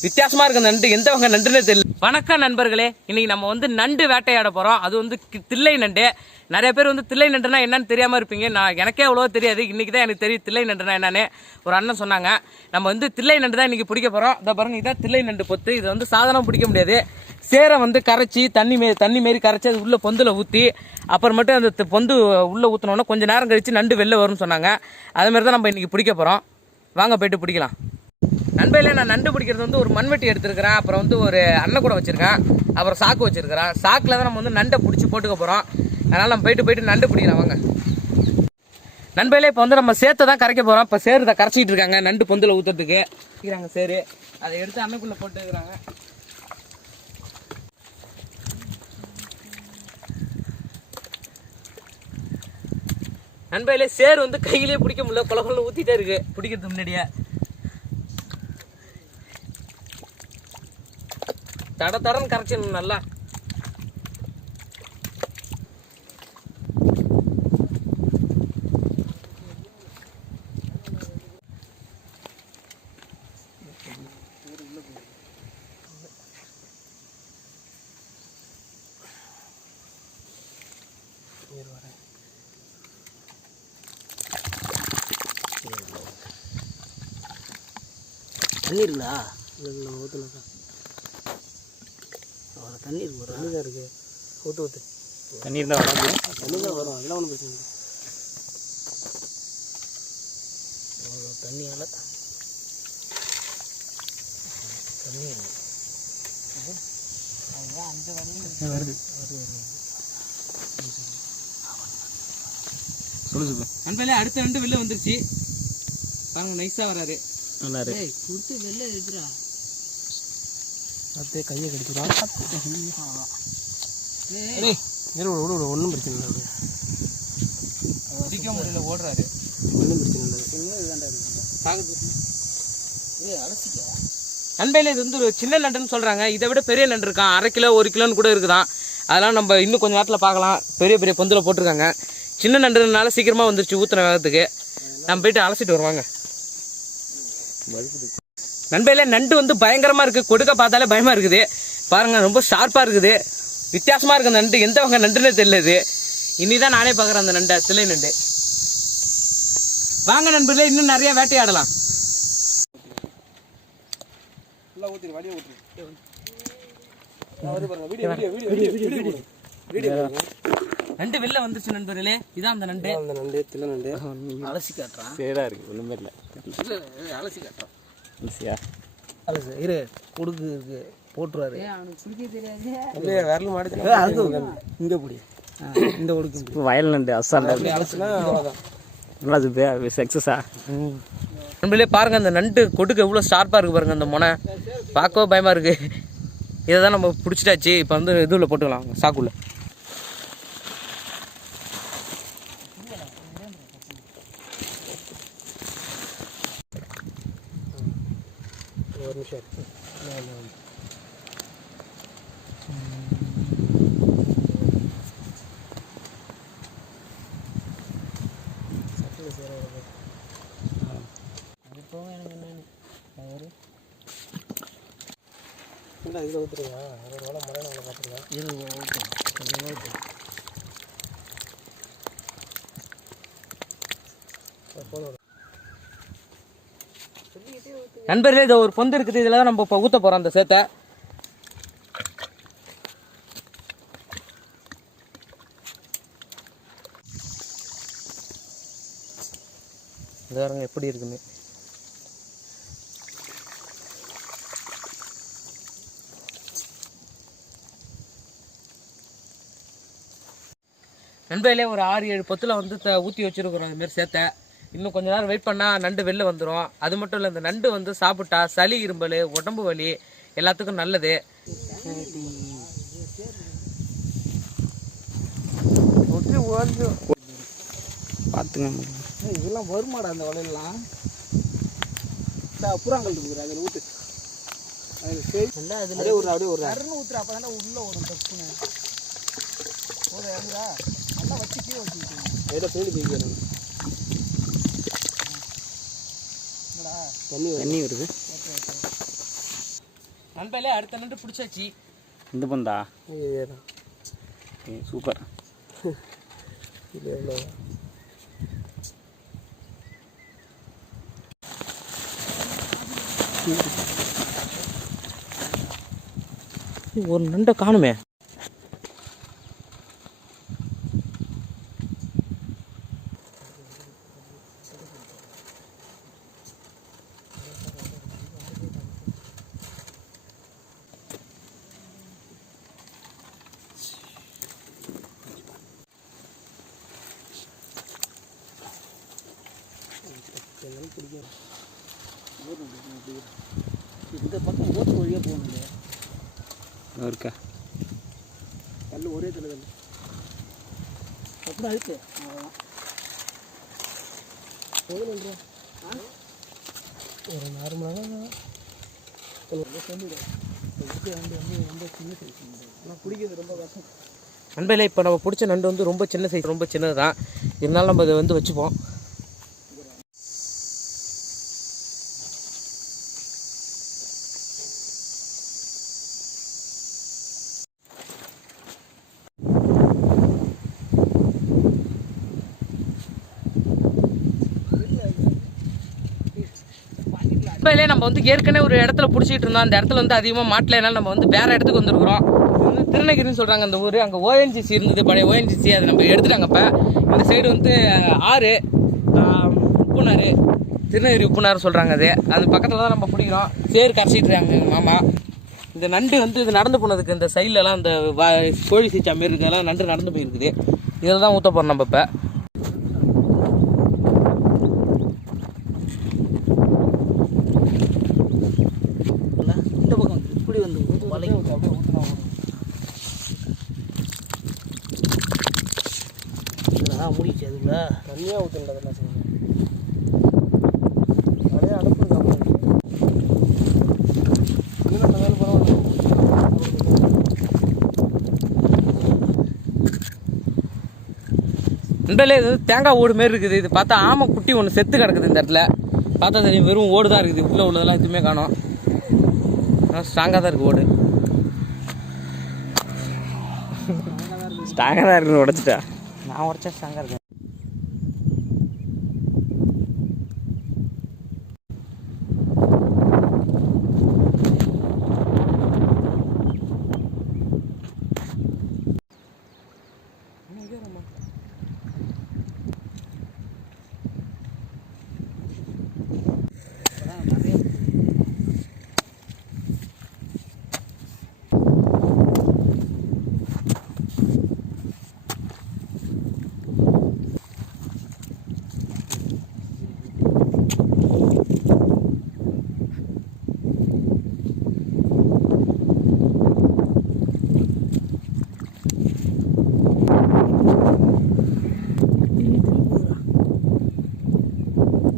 வித்தியாசமா இருக்கு நண்டு. எந்த வகை நண்டுன்னு தெரியல. வணக்கம் நண்பர்களே. இன்னைக்கு நம்ம வந்து நண்டு வேட்டையாட போகிறோம் அது வந்து தில்லை நண்டு. நிறைய பேர் வந்து தில்லை நண்டுனா என்னன்னு தெரியாமல் இருப்பீங்க. நான் எனக்கே அவ்வளோ தெரியாது. இன்றைக்கி தான் எனக்கு தெரியும் தில்லை நண்டுனா என்னன்னு. ஒரு அண்ணன் சொன்னாங்க. நம்ம வந்து தில்லை நண்டு தான் இன்றைக்கி பிடிக்க போகிறோம் இதை பாருங்க இதான் தில்லை நண்டு பொத்து. இது வந்து சாதாரணம் பிடிக்க முடியாது. சேரை வந்து கரைச்சி தண்ணி மே தண்ணி மாரி கரைச்சி அது உள்ளே பொந்தில் ஊற்றி அப்புறமேட்டு அந்த பொந்து உள்ளே ஊற்றினோன்னா கொஞ்சம் நேரம் கழிச்சு நண்டு வெளில வரும்னு சொன்னாங்க. அதுமாரி தான் நம்ம இன்றைக்கி பிடிக்க போகிறோம் வாங்க போய்ட்டு பிடிக்கலாம். நண்பையில் நான் நண்டு பிடிக்கிறது வந்து ஒரு மண்வெட்டி எடுத்திருக்கிறேன். அப்புறம் வந்து ஒரு அன்னை கூட வச்சுருக்கேன். அப்புறம் சாக்கு வச்சுருக்கிறேன். சாக்கில் தான் நம்ம வந்து நண்டை பிடிச்சி போட்டுக்க போகிறோம் அதனால் நம்ம போயிட்டு போயிட்டு நண்டு பிடிக்கலாம் வாங்க. நண்பையில இப்போ வந்து நம்ம சேர்த்து தான் கரைக்க போகிறோம் இப்போ சேரு தான் கரைச்சிட்டு இருக்காங்க. நண்டு பொந்தில் ஊற்றுறதுக்கு வைக்கிறாங்க சேரு. அதை எடுத்து அன்னைக்குள்ளே போட்டு இருக்கிறாங்க நண்பையிலே சேரு வந்து கையிலேயே பிடிக்க முடியல. கொல ஊற்றிட்டே இருக்கு. பிடிக்கிறதுக்கு முன்னாடியே. தட தடன்னு கரைச்சிடணும் நல்லா. தண்ணி இருக்குதா? இல்லை ஊற்றுனக்கா அவ்வளோ தண்ணி இருக்கு ஒரு தண்ணி தான் இருக்கு. ஊற்று ஊற்று தண்ணி இருந்தால் வராது. தண்ணி தான் வரும். அதெல்லாம் ஒன்றும் பிரச்சனை இல்லை. தண்ணியால் தண்ணி வருது. சொல்லு சொல்லு. நண்பர்களே அடுத்த ரெண்டு வெளில வந்துருச்சு. பாருங்க நைஸா வராரு. நல்லா இருக்கு. வெளில இருக்கிறா அப்படியே கையை கடிச்சுடா ஏய். இரு விடு விடு ஒன்றும் பிரச்சனை இல்லை விடு. பிடிக்க முடியல ஓடுறாரு. ஒன்றும் பிரச்சனை இல்லை. ஏய் அலசிக்க. நண்பையில இது வந்து ஒரு சின்ன நண்டுன்னு சொல்றாங்க. இதை விட பெரிய நண்டு இருக்கான் அரை கிலோ ஒரு கிலோன்னு கூட இருக்குதான் அதெல்லாம் நம்ம இன்னும் கொஞ்ச நேரத்தில் பார்க்கலாம். பெரிய பெரிய பொந்தில் போட்டிருக்காங்க. சின்ன நண்டுனால சீக்கிரமா வந்துருச்சு ஊத்துன வேகத்துக்கு. நம்ம போயிட்டு அலசிட்டு வருவாங்க. நண்பையில நண்டு வந்து பயங்கரமா இருக்கு. கொடுக்க பார்த்தாலே பயமா இருக்குது. பாருங்க ரொம்ப ஷார்ப்பா இருக்குது. வித்தியாசமா இருக்கு அந்த நண்டு. எந்த வகை நண்டுன்னே தெரியல இது இனிதான் நானே பார்க்குறேன் அந்த நண்டை. தில்லை நண்டு. வாங்க நண்பர்களே இன்னும் நிறைய வேட்டையாடலாம். நண்டு வெளில வந்துருச்சு நண்பர்களே. இதான் அந்த நண்டு. அந்த நண்டு. தில்ல நண்டு. அலசி காட்டுறான். சேராக இருக்கு. இல்லை இல்லை அலசி காட்டுறான். ஈஸியா. அலசி இரு கொடுக்கு இருக்கு போட்டுருவாரு. அப்படியே விரல் மாடி அது இங்கே பிடி இந்த ஒடுக்கு வயல் நண்டு அவ்வளோதான் நல்லா சக்ஸஸா நண்பர்களே பாருங்க அந்த நண்டு கொடுக்க எவ்வளோ ஷார்ப்பாக இருக்கு பாருங்க அந்த முனை. பார்க்கவே பயமா இருக்கு. இதை தான் நம்ம பிடிச்சிட்டாச்சு. இப்போ வந்து இதுல போட்டுக்கலாம் சாக்குள்ள. இல்லை இதில் ஊற்றுருங்க ஒரு வேலை முறையான வேலை பார்த்துருங்க இது ஊற்றும் கொஞ்சமாக ஊற்றும் நண்பர்களே இது ஒரு பொந்து இருக்குது. இதில் தான் நம்ம இப்போ ஊற்ற போகிறோம் அந்த சேத்தை. இது எப்படி இருக்குன்னு. நண்பர்களே ஒரு ஆறு ஏழு பொத்தில் வந்து ஊத்தி ஊற்றி வச்சிருக்கிறோம் அது மாதிரி சேர்த்த இன்னும் கொஞ்ச நேரம் வெயிட் பண்ணால் நண்டு வெளில வந்துடும் அது மட்டும் இல்லை இந்த நண்டு வந்து சாப்பிட்டா சளி இரும்பல் உடம்பு வலி எல்லாத்துக்கும் நல்லது. பார்த்துங்க இதெல்லாம் வருமாடா அந்த வலையெல்லாம். புறாங்கல் இருக்குது அதில் ஊற்று அதில் ஒரு அப்படியே ஒரு அருண் ஊற்றுற அப்போ தானே உள்ள ஒரு தப்புன்னு ஒரு இறங்குதா? நல்லா வச்சு கீழே வச்சு ஏதோ பேடி தூக்கி தண்ணி தண்ணி வருது. நண்பர்களே அடுத்த நண்டு பிடிச்சாச்சு. இந்த பந்தா? சூப்பர். இது எவ்வளோ ஒரு நண்டை காணுமே. இந்த பக்கம் ஓட்டு வழியாக போகணுங்க. இருக்கா? கல் ஒரே தலை கல் அப்புறம் அழுக்கு அவ்வளோதான் எவ்வளோ ஆ ஒரு நார்மலாக சொல்லிவிடும் இது வந்து வந்து ரொம்ப சின்ன சைஸ் ஆனால் பிடிக்கிறது ரொம்ப கஷ்டம். நண்பர்களே இப்போ நம்ம பிடிச்ச நண்டு வந்து ரொம்ப சின்ன சைஸ் ரொம்ப சின்னது தான் இருந்தாலும் நம்ம இதை வந்து வச்சுப்போம். நண்பர்களே நம்ம வந்து ஏற்கனவே ஒரு இடத்துல பிடிச்சிட்டு இருந்தோம். அந்த இடத்துல வந்து அதிகமாக மாட்டலைனால நம்ம வந்து வேற இடத்துக்கு வந்துருக்குறோம். வந்து திருநகிரின்னு சொல்கிறாங்க அந்த ஊர். அங்கே ஓஎன்ஜிசி இருந்தது. பழைய ஓஎன்ஜிசி அதை நம்ம எடுத்துட்டாங்க இப்போ. இந்த சைடு வந்து ஆறு உப்புனாறு திருநகிரி உப்புனாறு சொல்கிறாங்க அது. அது பக்கத்தில் தான் நம்ம பிடிக்கிறோம். சேர் கரைச்சிட்டு இருக்காங்க மாமா. இந்த நண்டு வந்து இது நடந்து போனதுக்கு இந்த சைட்லலாம் இந்த வா கோழி சீச்சா மாரி இருக்கிறதெல்லாம் நண்டு நடந்து போயிருக்குது. இதில் தான் ஊற்ற போகிறோம் நம்ம இப்போ இந்த பக்கம் வந்து இப்படி வந்து வலைக்கு அப்படியே ஊற்றினா ஓடும் முடிச்சு அதுக்குள்ள தண்ணியாக ஊற்றுண்டா அதெல்லாம் சொல்லுங்கள் நிறைய பரவாயில்ல நண்பர்களே இது தேங்காய் ஓடு மாரி இருக்குது. இது பார்த்தா ஆமை குட்டி ஒன்று செத்து கிடக்குது இந்த இடத்துல. பார்த்தா தெரியும் வெறும் ஓடு தான் இருக்குது. உள்ளே உள்ளதெல்லாம் எதுவுமே காணோம். ஸ்ட்ராங்காக தான் இருக்குது ஓடு. ஸ்ட்ராங்காக தான் இருக்குன்னு உடச்சிட்டா. நான் உடச்சா ஸ்ட்ராங்காக இருக்கேன்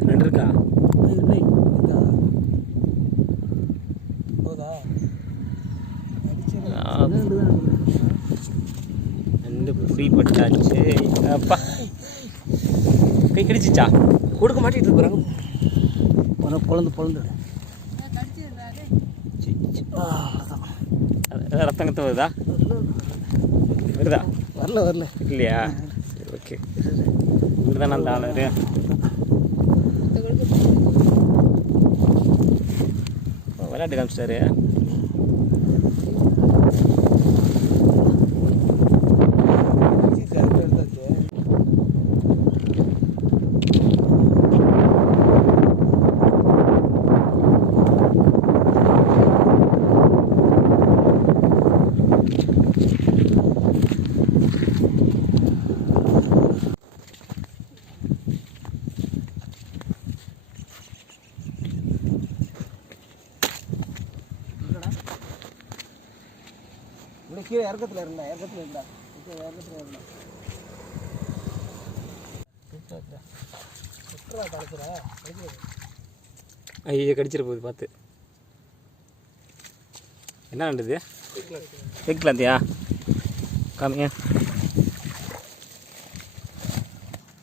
ரெண்டு இருக்கா இல்லை இருக்கா போதா ஆ, ரெண்டு புடி பட்டாச்சு. அப்பா. கை கிடிச்சிச்சா? கொடுக்க மாட்டிட்டு இருக்கிறாங்க பொழந்து பொழந்து. அது ரத்தம் கத்த வருதா? வருதா? வரல வரல. இல்லையா? ஓகே. இவர் தானே அந்த ஆளு விளையாட்டு காமிச்சிட்டாரு. இறக்கத்தில் இருந்தா இறக்கத்தில் இருந்தா? இறக்கத்தில் இருந்தா? ஐயோ கடிச்சிட போகுது பார்த்து. என்ன வேண்டது வைக்கலாந்தியா காமிங்க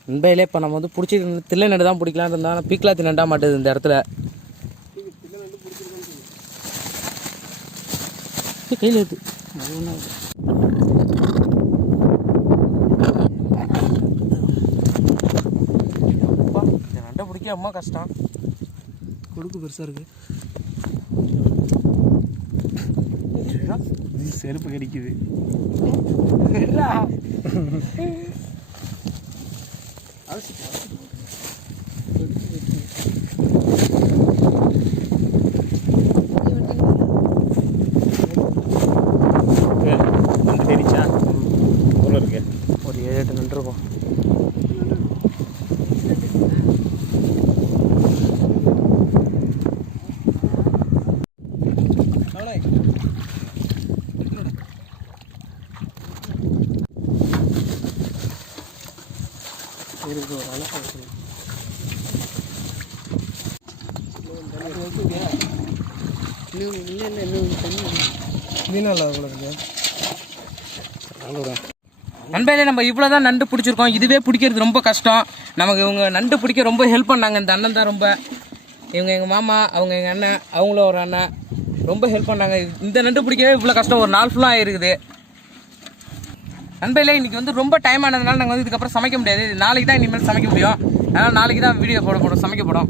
மும்பையிலே இப்போ நம்ம வந்து பிடிச்சது தில்லை நண்டு தான் பிடிக்கலாம் இருந்தாலும் பீக்லாத்தி நண்டா மாட்டேது இந்த இடத்துல. கையில் எடுத்து நண்டை பிடிக்க ரொம்ப கஷ்டம். கொடுக்கு பெருசாக இருக்கு. செருப்பு கடிக்குது. வந்து தெரிச்சா எவ்வளோ இருக்கு ஒரு ஏழு எட்டு நண்டு இருக்கும் இருக்கு ஒரு அழகாக இருக்கு இன்னும் இல்லை இல்லை இன்னும் தண்ணி மீனால அவ்வளோ நண்பர்களே நம்ம இவ்வளோதான் நண்டு பிடிச்சிருக்கோம். இதுவே பிடிக்கிறது ரொம்ப கஷ்டம். நமக்கு இவங்க நண்டு பிடிக்க ரொம்ப ஹெல்ப் பண்ணாங்க. இந்த அண்ணன் தான் ரொம்ப. இவங்க எங்கள் மாமா அவங்க எங்கள் அண்ணன் அவங்களும் ஒரு அண்ணன். ரொம்ப ஹெல்ப் பண்ணாங்க. இந்த நண்டு பிடிக்கவே இவ்வளோ கஷ்டம். ஒரு நாள் ஃபுல்லாக ஆயிருக்குது. நண்பர்களே இன்னைக்கு வந்து ரொம்ப டைம் ஆனதுனால நாங்கள் வந்து இதுக்கப்புறம் சமைக்க முடியாது. நாளைக்கு தான் இனிமேல் சமைக்க முடியும். அதனால் நாளைக்கு தான் வீடியோ போட போடும் சமைக்க போடும்